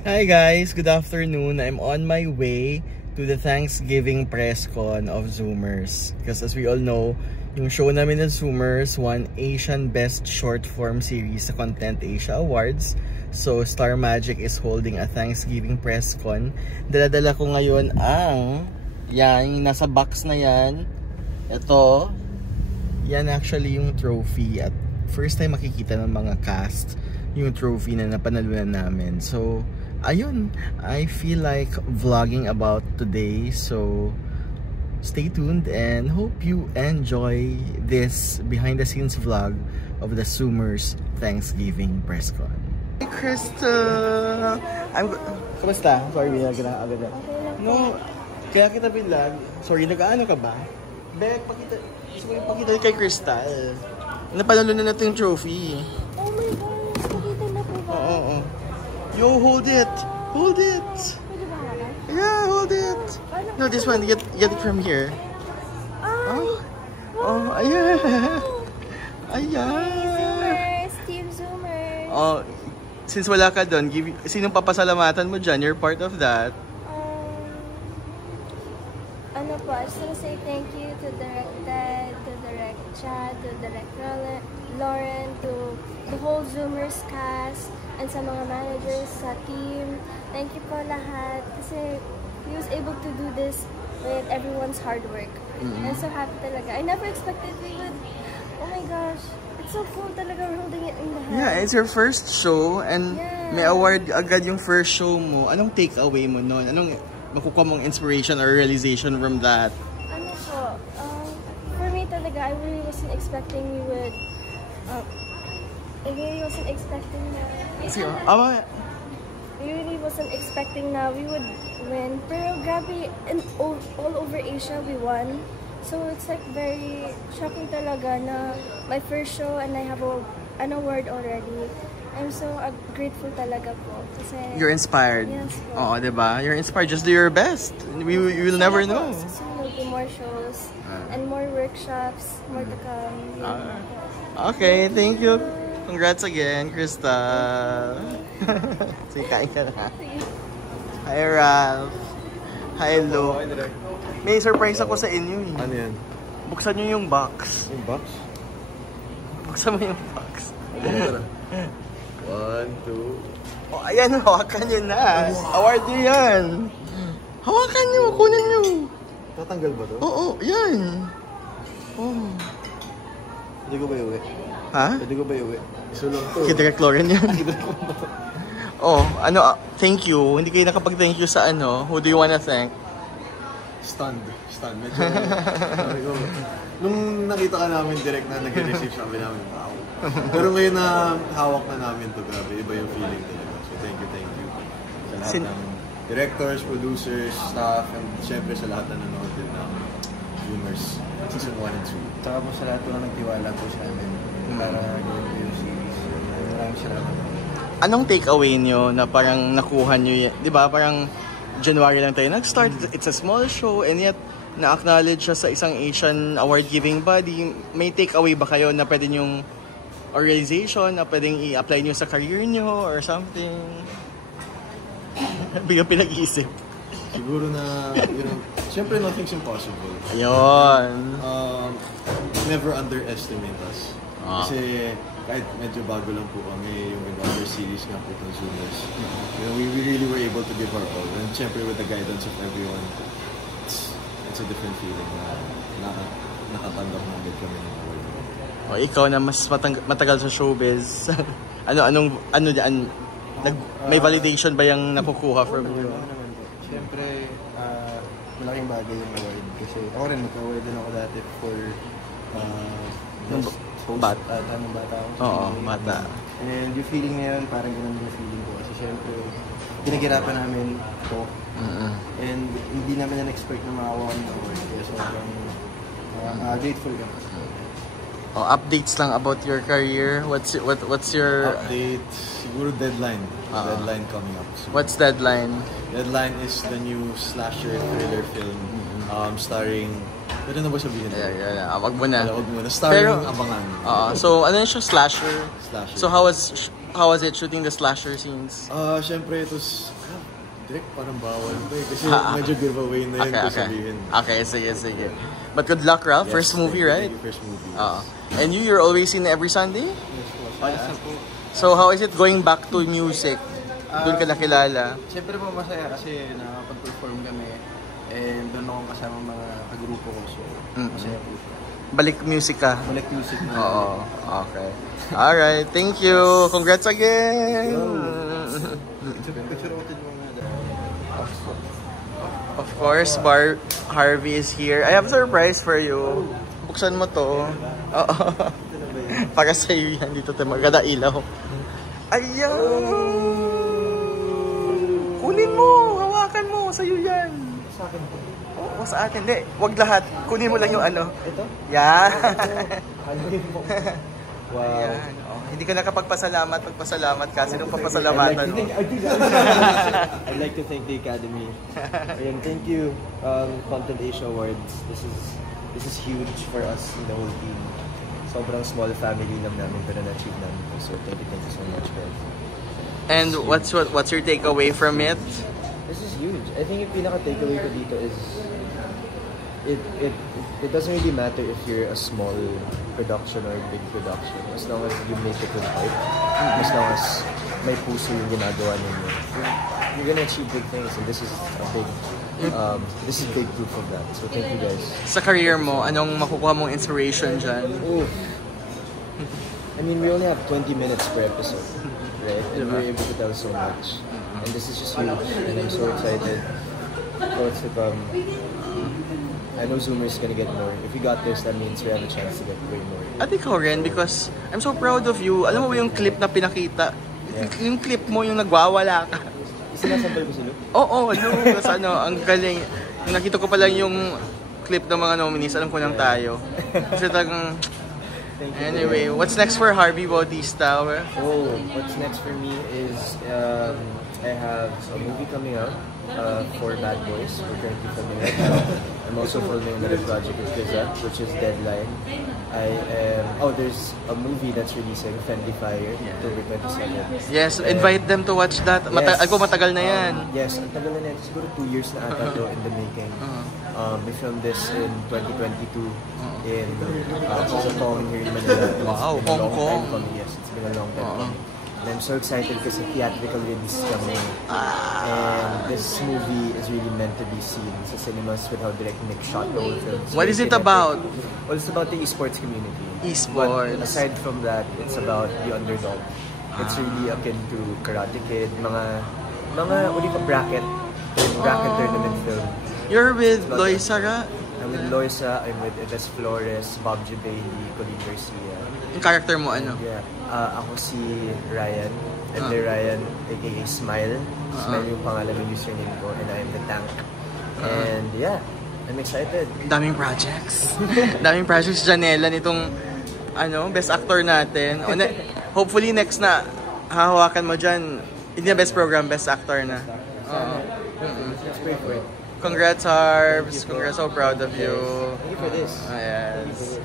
Hi guys, good afternoon. I'm on my way to the Thanksgiving press con of Zoomers. Because as we all know, yung show namin ng Zoomers won Asian Best Short Form Series sa Content Asia Awards. So Star Magic is holding a Thanksgiving press con. Dala-dala ko ngayon ang yung nasa box na yan. Ito, yan actually yung trophy at first time makikita ng mga cast yung trophy na napanalunan namin. So ayun, I feel like vlogging about today, so stay tuned and hope you enjoy this behind the scenes vlog of the Zoomers Thanksgiving press con. Hey Krista! Kamusta? Sorry, agad na. No, kaya kita vlog. Sorry, nag-ano ka ba? Bek, gusto mo yung pakita kay Crystal. Napanalunan na natin yung trophy. Oh my gosh, pakita na po ba? Oo. Yo, hold it! Hold it! Pwede ba hawakan? Yeah, hold it! No, this one, get it from here. Oh, ayan! Ayan! Zoomers! Team Zoomers! Oh, since wala ka doon, sinong papasalamatan mo dyan? You're part of that. Ano po, I just want to say thank you to Direct Ted, to Direct Chad, to Direct Lauren, to the whole Zoomers cast, and sa mga managers, sa team. Thank you po lahat. Kasi we was able to do this with everyone's hard work. I'm so happy talaga. I never expected we would. Oh my gosh. It's so cool talaga holding it in the hand. Yeah, it's your first show and may award agad yung first show mo. Anong takeaway mo nun? Anong makukuha mong inspiration or realization from that? Ano po, for me talaga, I really wasn't expecting we would, I really wasn't expecting na, we would win. Pero grabe, and all over Asia we won. So it's like very shocking talaga na my first show and I have an award already. I'm so grateful talaga po. Kasi you're inspired. Yes po. Oo, diba? You're inspired. Just do your best. You will never know. So will be more shows and more workshops, more to come. Okay, thank you. Congrats again, Krista. Sige, kain ka na. Hi, Ralph. Hi, Lo. May surprise ako sa inyo eh. Ano yan? Buksan nyo yung box. Yung box? Buksan mo yung box. One, two. Oh, ayan, hawakan nyo na. Award nyo yan. Hawakan nyo, kunin nyo. Tatanggal ba to? Oo, yan. Oh. Pwede ko ba iuwi? Ha? Pwede ko ba iuwi? Iso lang to. Kay Direct Lauren yan. Oh, ano, thank you. Hindi kayo nakapag-thank you sa ano. Who do you wanna thank? Stunned. Medyo, sabi ko, nung nakita ka namin direct na nag-receive sabi namin, wow. Pero ngayon na hawak na namin to, grabe, iba yung feeling talaga. So thank you. Sa lahat ng directors, producers, staff, and syempre sa lahat na nanonood din ng Zoomers Season 1 and 2. Saka po sa lahat po na nagtiwala po sa amin para gawin po yung series. Maraming salamat. Anong takeaway nyo na parang nakuha nyo, di ba? Parang January lang tayo nag-start. It's a small show and yet na-acknowledge siya sa isang Asian award-giving body. May takeaway ba kayo na pwede nyong organization na pwedeng i-apply nyo sa career nyo or something? Biglang pinag-iisip. Siguro na, syempre nothing's impossible. Ayun. Never underestimate us. Kasi kahit medyo bago lang po kami, yung other series nga po ng Zoomers, we really were able to give our all. And syempre with the guidance of everyone, it's a different feeling na nakatanggap na agad kami ng award. O ikaw na mas matagal sa showbiz, may validation ba yung nakukuha from you? Siyempre, malaking bagay yung award. Kasi ako rin, nag-award din ako dati for best host tamang bata ako. Oo, bata. And yung feeling na yun, parang ganun yung feeling ko. Kasi siyempre, pinagirapan namin ito. And hindi namin na-expect na makakuha kami ng award. Kaya sobrang grateful ka. Oh, updates lang about your career. What's your update? Siguro deadline. Deadline coming up soon. What's deadline? Deadline is the new slasher thriller film starring. Pwede na ba sabihin? Wag mo na. Wag mo na. Starring Pero, Abangan. So ano yun siya? Slasher? Slasher. So how was How was it shooting the slasher scenes? Syempre, it was... Direct, parang bawal ba eh. Kasi medyo giveaway na yun kung sabihin. Okay, sige. But good luck, Ralph. Yes, first movie, right? First movie. And you're always in every Sunday? So how is it going back to music? Doon ka nakilala? Siyempre po masaya kasi nakapag-perform kami and doon ako kasama mga kagrupo ko. So, masaya po siya. Balik music ka? Balik music na. Oo. Okay. Alright. Thank you. Congrats again. Of course, Harvey is here. I have a surprise for you. Buksan mo to. Oo. Para sa'yo yan. Dito tayo maganda ilaw. Ayaw! Kunin mo! Hawakan mo! Sa'yo yan! Sa akin po. Oo, sa atin. Hindi, wag lahat. Kunin mo lang yung ano. Ito? Yan! Ano yun po? Wow. Ayan. Oh, hindi ka nakapagpasalamat. Pagpasalamat ka. Sinong papasalamatan mo? I'd like to thank the Academy. And thank you, Content Asia Awards. This is huge for us in the whole team. Sobrang small family lang namin pero na-achieve namin. So thank you so much, guys. And what's your takeaway from it? This is huge. I think yung pinaka-takeaway ko dito is it doesn't really matter if you're a small production or a big production. As long as you make it with heart, as long as may puso yung ginagawa ninyo, you're gonna achieve big things. And this is big proof of that. So thank you guys. Sa career mo, anong makukuha mong inspiration dyan? Ooh. I mean, we only have 20 minutes per episode, right? And we're able to tell so much. And this is just huge. And I'm so excited for what's to come. I know Zoomer is gonna get more. If we got this, that means we have a chance to get way more. At ikaw rin, because I'm so proud of you. Alam mo ba yung clip na pinakita? Yeah. Yung clip mo, yung nagwawala ka. Sinasampal ko sila? Oo, kasi ang galing. Nakita ko pa lang yung clip ng mga nominees. Alam ko lang tayo. Kasi talagang... Anyway, what's next for Harvey Bautista? Oh, what's next for me is I have a movie coming out for Bad Boys. We're currently filming right now. I'm also filming another project with Giza, which is Deadline. There's a movie that's releasing, Friendly Fire, October 27. Yes, invite them to watch that. Matagal na yan. Yes, ang tagal na yan. Siguro 2 years na ata to in the making. We filmed this in 2022 in Hong Kong, here in Manila. Wow, Hong Kong. Yes, it's been a long time coming. And I'm so excited because theatrical release kami. And this movie is really meant to be seen sa cinemas with how Direct Nick shot the whole film. What is it about? Well, it's about the esports community. Esports. But aside from that, it's about the underdog. It's really akin to Karate Kid, mga what do you call bracket tournament film. You're with Loisa Ra? I'm with Loisa, I'm with Eves Flores, Bob G. Bailey, Colleen Garcia. Yung character mo ano? Yeah. Ako si Ryan. I'm the Ryan, aka Smile. Smile yung pangalan ng username ko. And I'm the tank. And yeah, I'm excited. Daming projects. Daming projects. Janela nitong best actor natin. Hopefully next na hahawakan mo dyan. Hindi na best program, best actor na. Let's pray for it. Congrats, Harvs. Congrats, so proud of you. Thank you for this. Yes.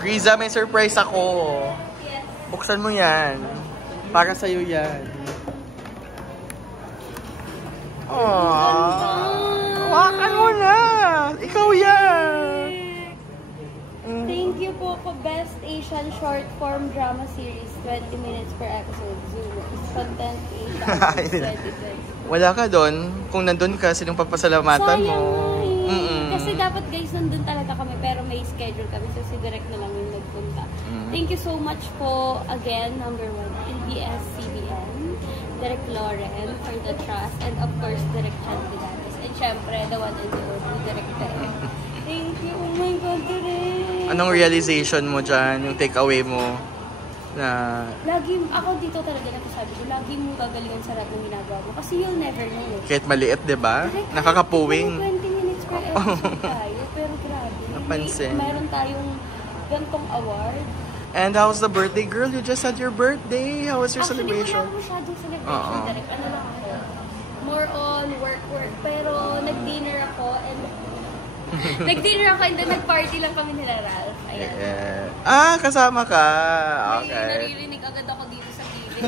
Kriza, may surprise ako. Buksan mo yan. Para sa'yo yan. Hawakan mo na. Ikaw yan. Thank you po for Best Asian Short Form Drama Series, 20 minutes per episode. Zoomers Content Asia 2020. Wala ka doon. Kung nandun ka, sinong papasalamatan mo? Kasi dapat guys, nandun talaga kami pero may schedule kami. So si Direct na lang yung nagpunta. Thank you so much po again, number 1, ABS-CBN, Direct Lauren for the trust, and of course, Direct Chantilanes. And syempre, the one and the only Direct Tere. Thank you. Oh my God, Direct. Anong realization mo dyan? Yung takeaway mo? Na... ako dito talaga nagsasabi ko, lagi mong gagalingan sa lahat ng ginagawa mo. Kasi you'll never know. Kahit maliit, diba? Nakakapuwing. 20 minutes per episode tayo, pero grabe. Napansin. Mayroon tayong gantong award. And how's the birthday, girl? You just had your birthday. How was your celebration? Actually, wala ko masyadong celebration. Direct, ano lang ako. More on work. Pero nag-dinner ako and Nag-dinner ako and then nag-party lang kami nila Ralph. Ayan. Ah, kasama ka. May Okay. naririnig agad ako dito sa TV.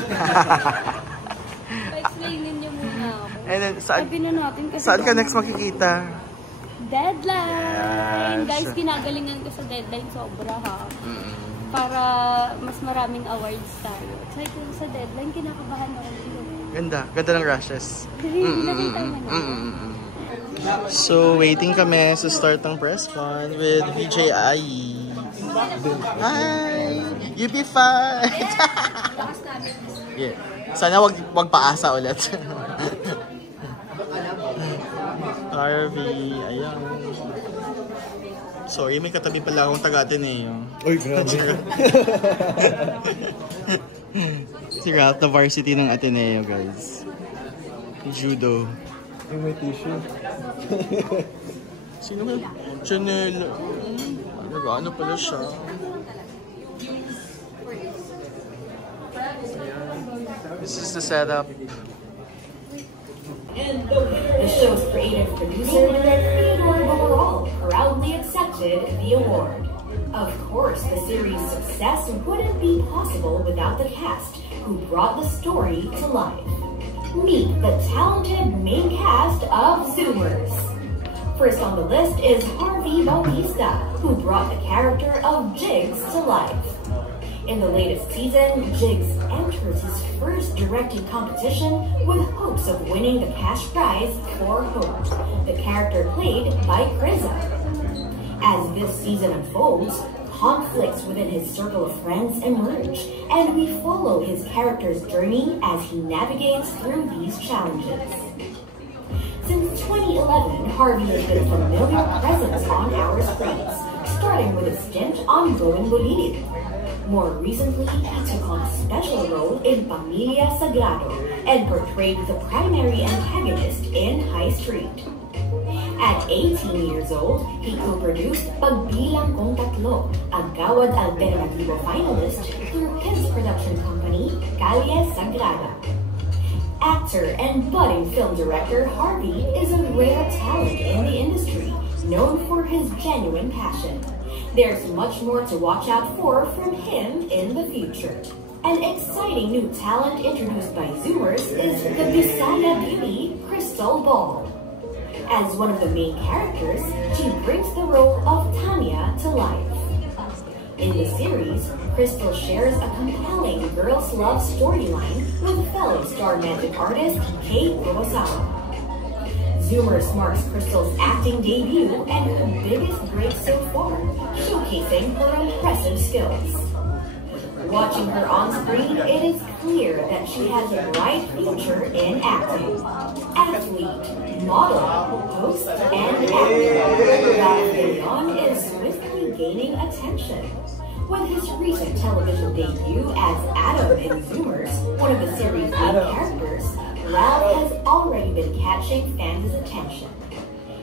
Pa-explainin niyo muna ako. And then, Sabi na natin kasi saan ka next makikita? Deadline! Yes. Guys, pinagalingan ko sa deadline sobra ha. Para mas maraming awards tayo. Excited ko sa deadline, kinakabahan ako dito. Ganda. Ganda ng rushes. Nakita mo na. So, waiting kami sa start ng press con with VJ Ai. Hi! You be fine! Yeah. Sana wag paasa ulit. Harvey, ayan. Sorry, may katabi pala akong taga-Ateneo. Uy, grabe. Si Ralph, the varsity ng Ateneo, guys. Judo. Yung may tissue. Sino ba? Chanel. Ano pala siya? This is the setup. The show's creative producer, Theodore Boral, proudly accepted the award. Of course, the series' success wouldn't be possible without the cast, who brought the story to life. Meet the talented main cast of Zoomers. First on the list is Harvey Bautista, who brought the character of Jigs to life. In the latest season, Jigs enters his first directing competition with hopes of winning the cash prize for Hope, the character played by Kriza. As this season unfolds, conflicts within his circle of friends emerge, and we follow his character's journey as he navigates through these challenges. Since 2011, Harvey has been a familiar presence on our screens, starting with a stint on Going Bolilid. More recently, he took on a special role in Pamilya Sagrado and portrayed the primary antagonist in High Street. At 18 years old, he co-produced Pagbilang Kong Tatlo, a Gawad Alternativo finalist through his production company, Calle Sagrada. Actor and budding film director Harvey is a rare talent in the industry, known for his genuine passion. There's much more to watch out for from him in the future. An exciting new talent introduced by Zoomers is the Bisaya beauty, Crystal Ball. As one of the main characters, she brings the role of Tanya to life. In the series, Crystal shares a compelling girls' love storyline with fellow star magic artist Kate Kurosawa. Zoomers marks Crystal's acting debut and her biggest break so far, showcasing her impressive skills. Watching her on screen, it is clear that she has a bright future in acting. Athlete, model, host, and actor, Ralph Leon is swiftly gaining attention. With his recent television debut as Adam in Zoomers, one of the series' lead characters, Ralph has already been catching fans' attention.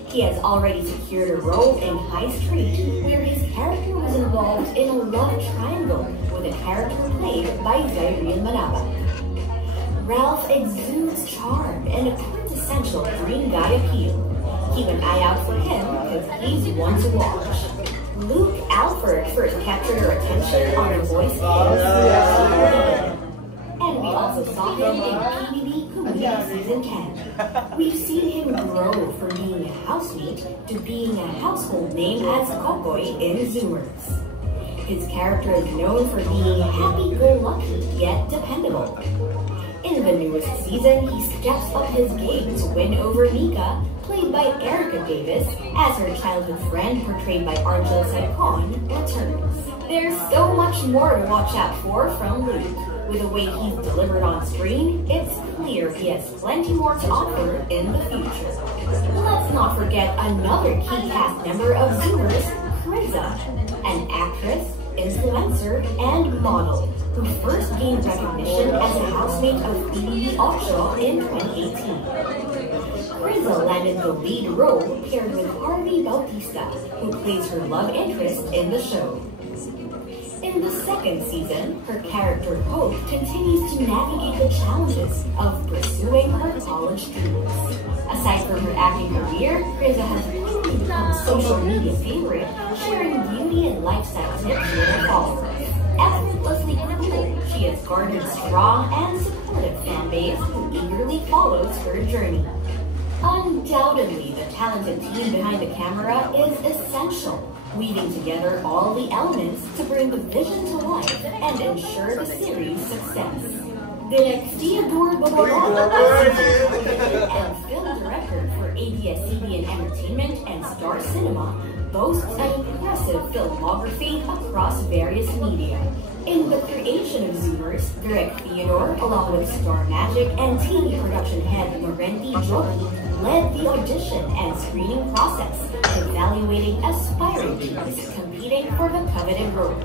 He has already secured a role in High Street, where his character was involved in a love triangle with a character played by Zyrene Manaba. Ralph exudes charm and a quintessential green guy appeal. Keep an eye out for him, because he's one to watch. Luke Alford first captured our attention on The Voice Kids. And we also saw him in PBB Community Season 10. We've seen him grow from being a housemate to being a household name as Kokoy in Zoomers. His character is known for being happy-go-lucky yet dependable. In the newest season, he steps up his game to win over Mika, played by Erica Davis, as her childhood friend, portrayed by Arjel Saicon, returns. There's so much more to watch out for from Luke. With the way he's delivered on screen, it's clear he has plenty more to offer in the future. Let's not forget another key cast member of Zoomers, Kriza, an actress, influencer, and model, who first gained recognition as a housemate of PBB Ocho in 2018. Kriza landed the lead role paired with Harvey Bautista, who plays her love interest in the show. In the second season, her character character Hope continues to navigate the challenges of pursuing her college dreams. Aside from her acting career, Krinza has quickly become a social media favorite, sharing beauty and lifestyle tips with her followers. Effortlessly cool, she has garnered a strong and supportive fan base who eagerly follows her journey. Undoubtedly, the talented team behind the camera is essential, weaving together all the elements to bring the vision to life and ensure the series' success. Direk Theodore Boborol, and film director for ABS-CBN Entertainment and Star Cinema, boasts an impressive filmography across various media. In the creation of Zoomers, Direk Theodore, along with Star Magic and TV production head Laurenti Joki, led the audition and screening process, evaluating aspiring teams competing for the coveted roles.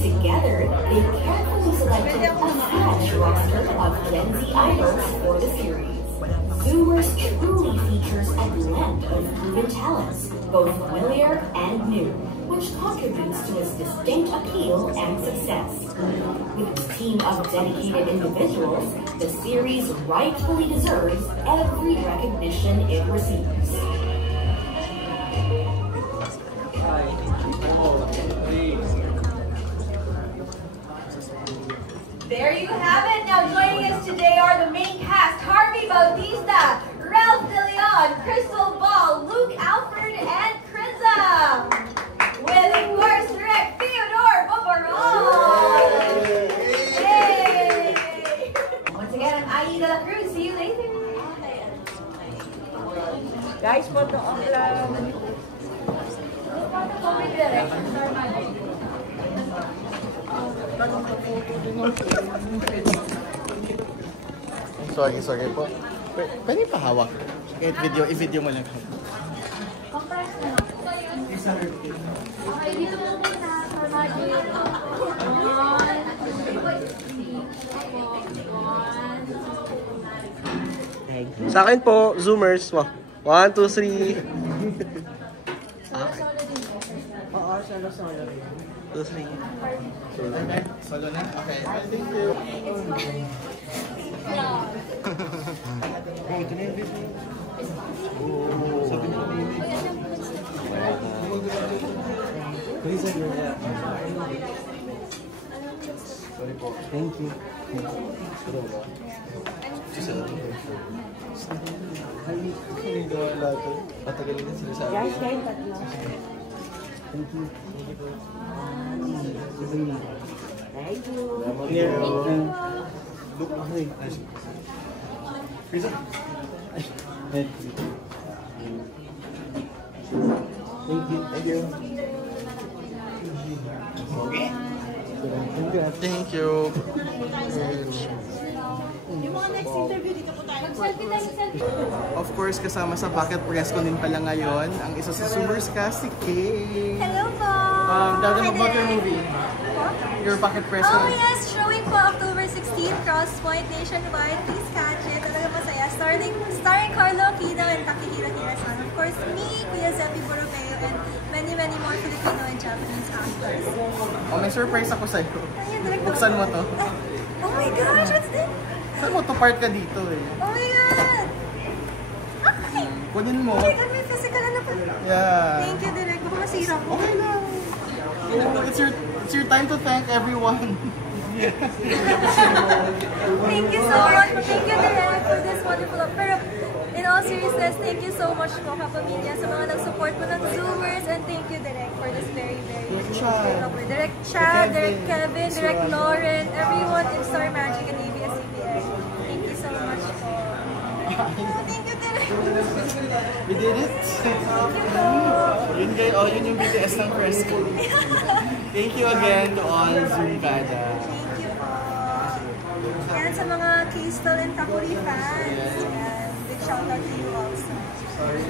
Together, they carefully selected a fresh roster of Gen Z idols for the series. Zoomers truly features a blend of proven talents, both familiar and new, which contributes to its distinct appeal and success. With its team of dedicated individuals, the series rightfully deserves every recognition it receives. There you have it. Now joining us today are the main cast: Harvey Bautista, Ralph De Leon, Crystal Ball, Luke Alford, and Krinza. With, of course, Direk Theodore Boborol. Yay! Once again, I'm Aida La Cruz. See you later. Guys, photo off lang. Sorry po. Pwede pa hawak. Kahit i-video mo lang. Sa akin po, Zoomers. 1, 2, 3. Oo, solo. 2, 3. Solo na? Okay. Thank you. Ito na yung video. Sabi niyo na yun. Sorry po. Thank you. Patagalin na sinasabi. Guys, kain tatlo. Thank you. Thank you. Look, okay. Krisa. Thank you. Thank you. Thank you. Yung mga next interview, dito po tayo. Mag-selfie tayo, selfie. Of course, kasama sa Bucket Press ko din pala ngayon, ang isa sa Zoomers cast, si Kay. Hello po! Tell them about your movie. Your Bucket Press. Oh yes, showing po October 16, Crosspoint Nationwide. Please catch it. Talaga masaya. Starring Carlo Aquino and Takehiro Hirasan. Of course, me, Kuya Zepi Borromeo, and many more Filipino and Japanese actors. Oh, may surprise ako sa'yo. Ayun, direct Buksan mo to. Oh my gosh, what's this? Saan mo to part ka dito eh? Oh my god! Okay! Kunin mo. Oh my god, may physical ano pa. Yeah. Thank you, Direk. Baka masira ko. Okay lang. Oh, it's your time to thank everyone. Thank you so much. Thank you, Direk, for this wonderful. Pero, in all seriousness, thank you so much po, Kapamilya, sa mga nag-support po ng Zoomers, and thank you, Direk, for this very lovely. Direk Cha, Direk Kevin, Direk Lauren, everyone in Star Magic and ABS-CBN. Thank you so much po. Thank you, Direk. We did it. Yun yung BTS ng press ko. Thank you again to all Zoomkada. Thank you po. Yan sa mga Crystal and Takuri fans. Yan. Big shout out to you also. Sorry.